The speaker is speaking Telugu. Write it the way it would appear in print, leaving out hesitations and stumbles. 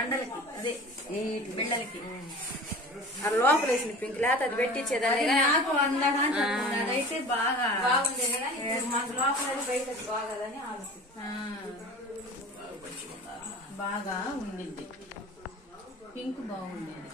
బండలకి అదే ఈ బిళ్ళలకి లోపల వేసిన పింక్ లేకపోతే అది పెట్టించేదాన్ని నాకు అందగా అదైతే బాగా బాగుంది కదా. మాకు లోపల బయట బాగదని బాగా ఉండింది. పింక్ బాగుండేది.